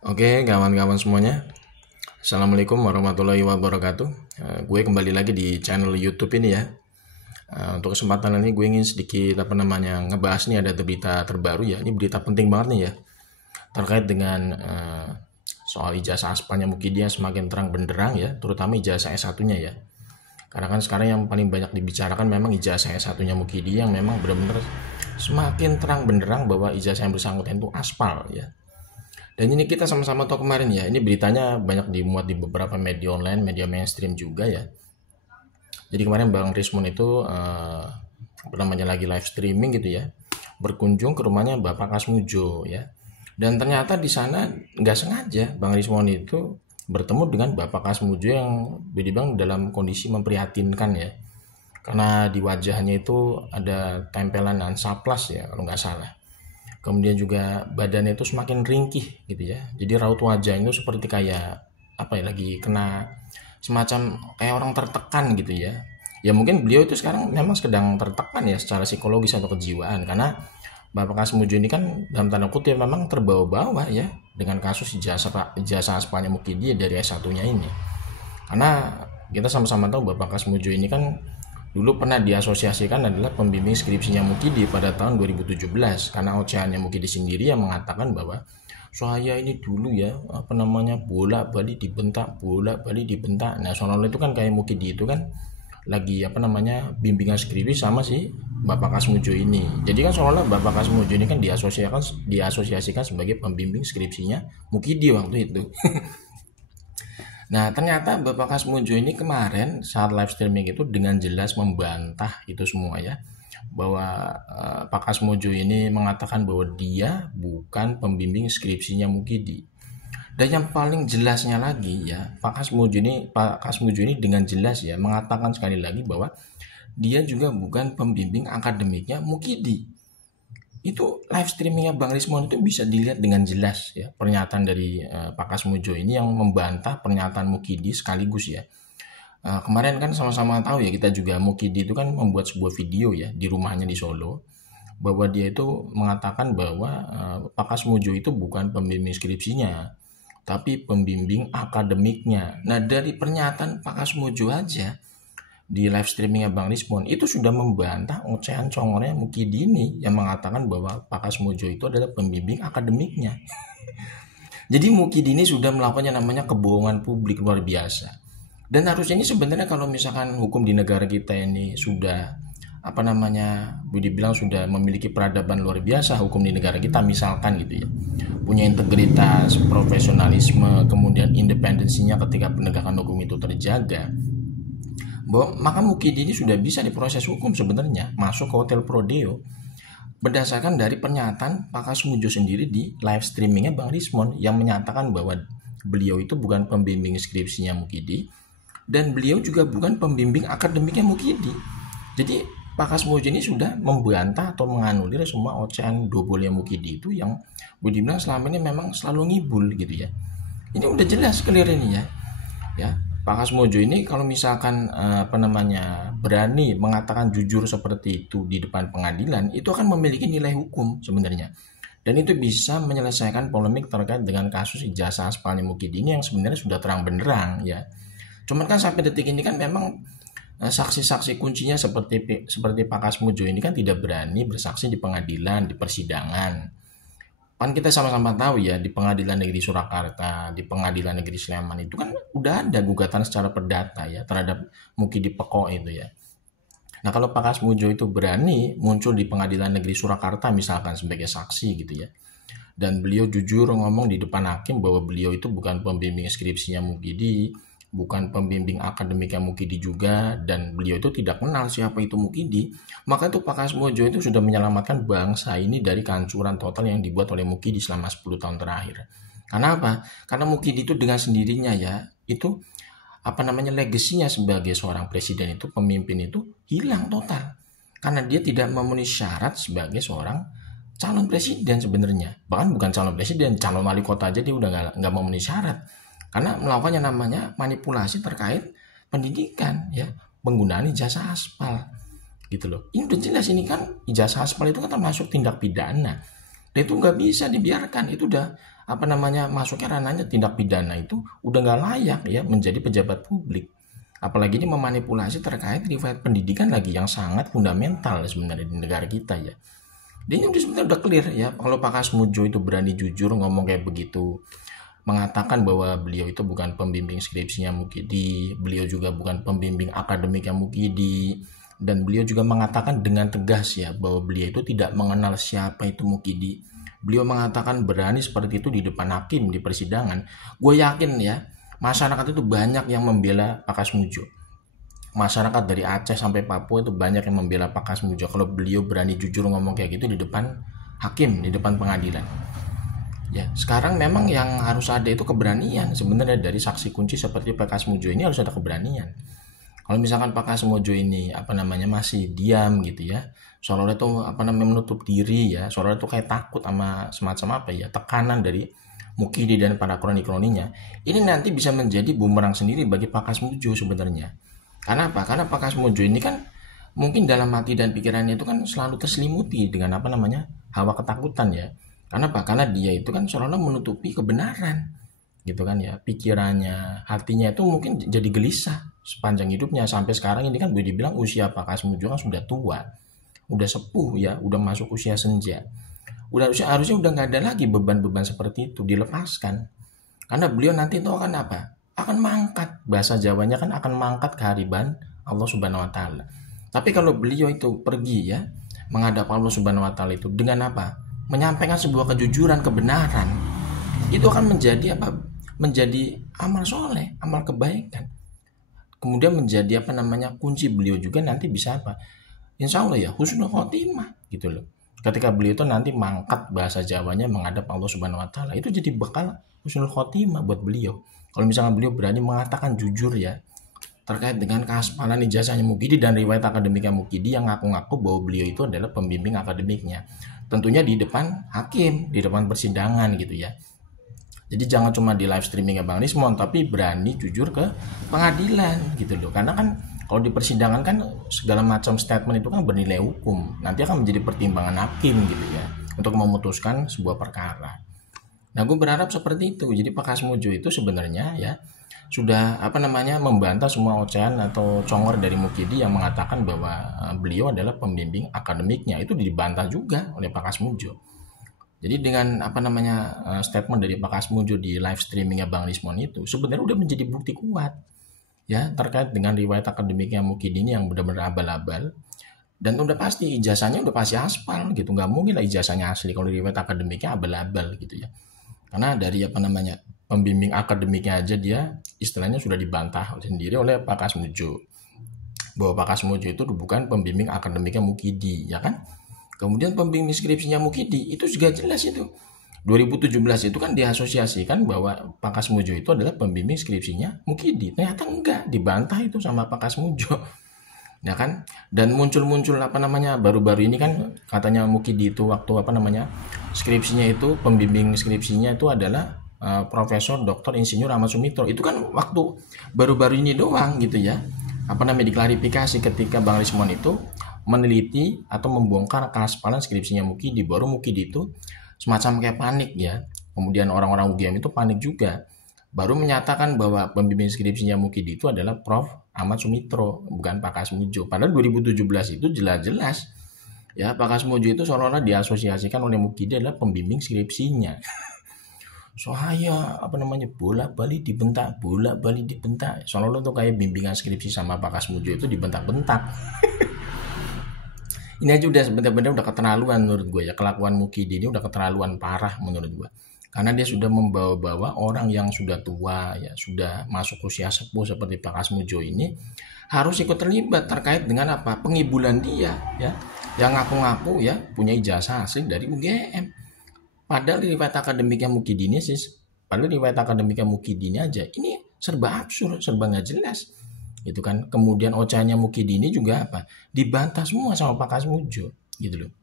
Oke, kawan-kawan semuanya. Assalamualaikum warahmatullahi wabarakatuh. Gue kembali lagi di channel YouTube ini ya. Untuk kesempatan ini gue ingin sedikit ngebahas nih ada berita terbaru ya. Ini berita penting banget nih ya. Terkait dengan soal ijazah aspalnya Mukidi yang semakin terang benderang ya, terutama ijazah S1-nya ya. Karena kan sekarang yang paling banyak dibicarakan memang ijazah S1-nya Mukidi yang memang benar-benar semakin terang benderang bahwa ijazah yang bersangkutan itu aspal ya. Dan ini kita sama-sama tahu kemarin ya, ini beritanya banyak dimuat di beberapa media online, media mainstream juga ya. Jadi kemarin Bang Rismon itu lagi live streaming gitu ya, berkunjung ke rumahnya Bapak Kasmujo ya. Dan ternyata di sana nggak sengaja Bang Rismon itu bertemu dengan Bapak Kasmujo yang dibilang dalam kondisi memprihatinkan ya. Karena di wajahnya itu ada tempelan Hansaplas ya kalau nggak salah. Kemudian juga badannya itu semakin ringkih gitu ya. Jadi raut wajahnya itu seperti kayak apa ya, lagi kena semacam kayak orang tertekan gitu ya. Ya mungkin beliau itu sekarang memang sedang tertekan ya secara psikologis atau kejiwaan, karena Bapak Kasmujo ini kan dalam tanda kutip memang terbawa-bawa ya dengan kasus ijazah aspalnya Mukidi dari S1-nya ini. Karena kita sama-sama tahu Bapak Kasmujo ini kan dulu pernah diasosiasikan adalah pembimbing skripsinya Mukidi pada tahun 2017, karena ocehannya Mukidi sendiri yang mengatakan bahwa saya ini dulu ya bolak-balik dibentak. Nah, soalnya itu kan kayak Mukidi itu kan lagi bimbingan skripsi sama si Bapak Kasmujo ini. Jadi kan seolah Bapak Kasmujo ini kan diasosiasikan sebagai pembimbing skripsinya Mukidi waktu itu. Nah, ternyata Bapak Kasmujo ini kemarin saat live streaming itu dengan jelas membantah itu semua ya. Bahwa Pak Kasmujo ini mengatakan bahwa dia bukan pembimbing skripsinya Mukidi. Dan yang paling jelasnya lagi ya, Pak Kasmujo ini dengan jelas ya mengatakan sekali lagi bahwa dia juga bukan pembimbing akademiknya Mukidi. Itu live streamingnya Bang Rismon itu bisa dilihat dengan jelas ya, pernyataan dari Pak Kasmujo ini yang membantah pernyataan Mukidi sekaligus ya. Kemarin kan sama-sama tahu ya kita juga, Mukidi itu kan membuat sebuah video ya di rumahnya di Solo, bahwa dia itu mengatakan bahwa Pak Kasmujo itu bukan pembimbing skripsinya tapi pembimbing akademiknya. Nah, dari pernyataan Pak Kasmujo aja di live streamingnya Bang Rismon itu sudah membantah ocehan congornya Mukidi ini yang mengatakan bahwa Pak Kasmujo itu adalah pembimbing akademiknya. Jadi Mukidi ini sudah melakukan yang namanya kebohongan publik luar biasa. Dan harusnya ini sebenarnya kalau misalkan hukum di negara kita ini sudah dibilang sudah memiliki peradaban luar biasa, hukum di negara kita misalkan gitu ya, punya integritas, profesionalisme, kemudian independensinya ketika penegakan hukum itu terjaga, bahwa maka Mukidi ini sudah bisa diproses hukum sebenarnya, masuk ke Hotel Prodeo berdasarkan dari pernyataan Pak Kasmujo sendiri di live streamingnya Bang Rismon yang menyatakan bahwa beliau itu bukan pembimbing skripsinya Mukidi dan beliau juga bukan pembimbing akademiknya Mukidi. Jadi Pak Kasmujo ini sudah membantah atau menganulir semua ocehan dobolnya Mukidi itu yang dibilang selama ini memang selalu ngibul gitu ya. Ini udah jelas clear ini ya. Ya, Pak Kasmujo ini kalau misalkan berani mengatakan jujur seperti itu di depan pengadilan, itu akan memiliki nilai hukum sebenarnya. Dan itu bisa menyelesaikan polemik terkait dengan kasus ijazah aspalnya Mukidi ini yang sebenarnya sudah terang benderang ya. Cuman kan sampai detik ini kan memang saksi-saksi kuncinya seperti Pak Kasmujo ini kan tidak berani bersaksi di pengadilan, di persidangan. Kan kita sama-sama tahu ya, di Pengadilan Negeri Surakarta, di Pengadilan Negeri Sleman itu kan udah ada gugatan secara perdata ya terhadap Mukidi Peko itu ya. Nah, kalau Pak Kasmujo itu berani muncul di Pengadilan Negeri Surakarta misalkan sebagai saksi gitu ya, dan beliau jujur ngomong di depan hakim bahwa beliau itu bukan pembimbing skripsinya Mukidi, bukan pembimbing akademiknya Mukidi juga, dan beliau itu tidak kenal siapa itu Mukidi, maka itu Pak Kasmujo itu sudah menyelamatkan bangsa ini dari kehancuran total yang dibuat oleh Mukidi selama 10 tahun terakhir. Karena apa? Karena Mukidi itu dengan sendirinya ya, itu legasinya sebagai seorang presiden itu, pemimpin itu hilang total. Karena dia tidak memenuhi syarat sebagai seorang calon presiden sebenarnya. Bahkan bukan calon presiden, calon wali kota aja dia udah nggak memenuhi syarat. Karena melakukan yang namanya manipulasi terkait pendidikan ya, penggunaan ijazah aspal gitu loh. Ini udah jelas, ini kan ijazah aspal itu kan termasuk tindak pidana dan itu nggak bisa dibiarkan. Itu udah apa namanya masuknya ranahnya tindak pidana itu udah nggak layak ya menjadi pejabat publik. Apalagi ini memanipulasi terkait riwayat pendidikan lagi yang sangat fundamental sebenarnya di negara kita ya. Dia ini sebenarnya udah clear ya, kalau Pak Kasmujo itu berani jujur ngomong kayak begitu, mengatakan bahwa beliau itu bukan pembimbing skripsinya Mukidi, beliau juga bukan pembimbing akademiknya Mukidi, dan beliau juga mengatakan dengan tegas ya bahwa beliau itu tidak mengenal siapa itu Mukidi. Beliau mengatakan berani seperti itu di depan hakim di persidangan. Gue yakin ya, masyarakat itu banyak yang membela Pak Kasmujo. Masyarakat dari Aceh sampai Papua itu banyak yang membela Pak Kasmujo kalau beliau berani jujur ngomong kayak gitu di depan hakim, di depan pengadilan. Ya, sekarang memang yang harus ada itu keberanian. Sebenarnya dari saksi kunci seperti Pak Kasmujo ini harus ada keberanian. Kalau misalkan Pak Kasmujo ini masih diam gitu ya, seolah-olah itu menutup diri ya, seolah-olah itu kayak takut sama semacam tekanan dari Mukidi dan para kroni-kroninya. Ini nanti bisa menjadi bumerang sendiri bagi Pak Kasmujo sebenarnya. Karena apa? Karena Pak Kasmujo ini kan mungkin dalam hati dan pikirannya itu kan selalu terselimuti dengan hawa ketakutan ya. Karena apa? Karena dia itu kan seolah-olah menutupi kebenaran gitu kan ya, pikirannya, hatinya itu mungkin jadi gelisah sepanjang hidupnya sampai sekarang ini kan boleh dibilang usia Pak Kasmujo kan sudah tua, udah sepuh ya, udah masuk usia senja, harusnya udah nggak ada lagi beban-beban seperti itu, dilepaskan. Karena beliau nanti itu akan mangkat, bahasa Jawanya kan akan mangkat kehariban Allah Subhanahu Wa Taala. Tapi kalau beliau itu pergi ya menghadap Allah Subhanahu Wa Taala itu dengan menyampaikan sebuah kejujuran, kebenaran, itu akan menjadi menjadi amal soleh, amal kebaikan. Kemudian menjadi kunci beliau juga nanti bisa insya Allah ya husnul khotimah gitu loh. Ketika beliau itu nanti mangkat, bahasa Jawanya menghadap Allah Subhanahu Wa Taala, itu jadi bekal husnul khotimah buat beliau. Kalau misalnya beliau berani mengatakan jujur ya terkait dengan kehaspalan ijazahnya Mukidi dan riwayat akademiknya Mukidi yang ngaku-ngaku bahwa beliau itu adalah pembimbing akademiknya. Tentunya di depan hakim, di depan persidangan gitu ya. Jadi jangan cuma di live streamingnya Bang Lismon, tapi berani jujur ke pengadilan gitu loh. Karena kan kalau di persidangan kan segala macam statement itu kan bernilai hukum. Nanti akan menjadi pertimbangan hakim gitu ya untuk memutuskan sebuah perkara. Nah, gue berharap seperti itu. Jadi Pak Kasmujo itu sebenarnya ya sudah membantah semua ocehan atau congor dari Mukidi yang mengatakan bahwa beliau adalah pembimbing akademiknya. Itu dibantah juga oleh Pak Kasmujo. Jadi dengan statement dari Pak Kasmujo di live streamingnya Bang Lismon itu sebenarnya udah menjadi bukti kuat ya terkait dengan riwayat akademiknya Mukidi ini yang benar-benar abal-abal, dan udah pasti ijazahnya udah pasti aspal gitu, nggak mungkin lah ijazahnya asli kalau riwayat akademiknya abal-abal gitu ya. Karena dari pembimbing akademiknya aja dia istilahnya sudah dibantah sendiri oleh Pak Kasmujo bahwa Pak Kasmujo itu bukan pembimbing akademiknya Mukidi ya kan. Kemudian pembimbing skripsinya Mukidi itu juga jelas itu 2017 itu kan diasosiasikan bahwa Pak Kasmujo itu adalah pembimbing skripsinya Mukidi. Ternyata enggak, dibantah itu sama Pak Kasmujo ya kan. Dan muncul baru-baru ini kan katanya Mukidi itu waktu skripsinya itu pembimbing skripsinya itu adalah Profesor Dr. Insinyur Ahmad Sumitro. Itu kan waktu baru-baru ini doang gitu ya. Diklarifikasi ketika Bang Lismon itu meneliti atau membongkar kehaspalan skripsinya Mukidi. Baru Mukidi itu semacam kayak panik ya. Kemudian orang-orang UGM itu panik juga. Baru menyatakan bahwa pembimbing skripsinya Mukidi itu adalah Prof. Ahmad Sumitro, bukan Pak Kasmujo. Padahal 2017 itu jelas-jelas ya Pak Kasmujo itu seolah-olah diasosiasikan oleh Mukidi adalah pembimbing skripsinya. Saya bolak-balik dibentak, seolah-olah tuh kayak bimbingan skripsi sama Pak Kasmujo itu dibentak-bentak. Ini aja udah benar-benar udah keterlaluan menurut gue ya. Kelakuan Mukidi ini udah keterlaluan parah menurut gue. Karena dia sudah membawa-bawa orang yang sudah tua ya, sudah masuk usia sepuh seperti Pak Kasmujo ini harus ikut terlibat terkait dengan pengibulan dia ya, yang ngaku-ngaku ya punya ijazah asli dari UGM. Padahal riwayat akademiknya Mukidi ini aja ini serba absurd, serba nggak jelas gitu kan. Kemudian ocehannya Mukidi ini juga dibantah semua sama Pak Kasmujo gitu loh.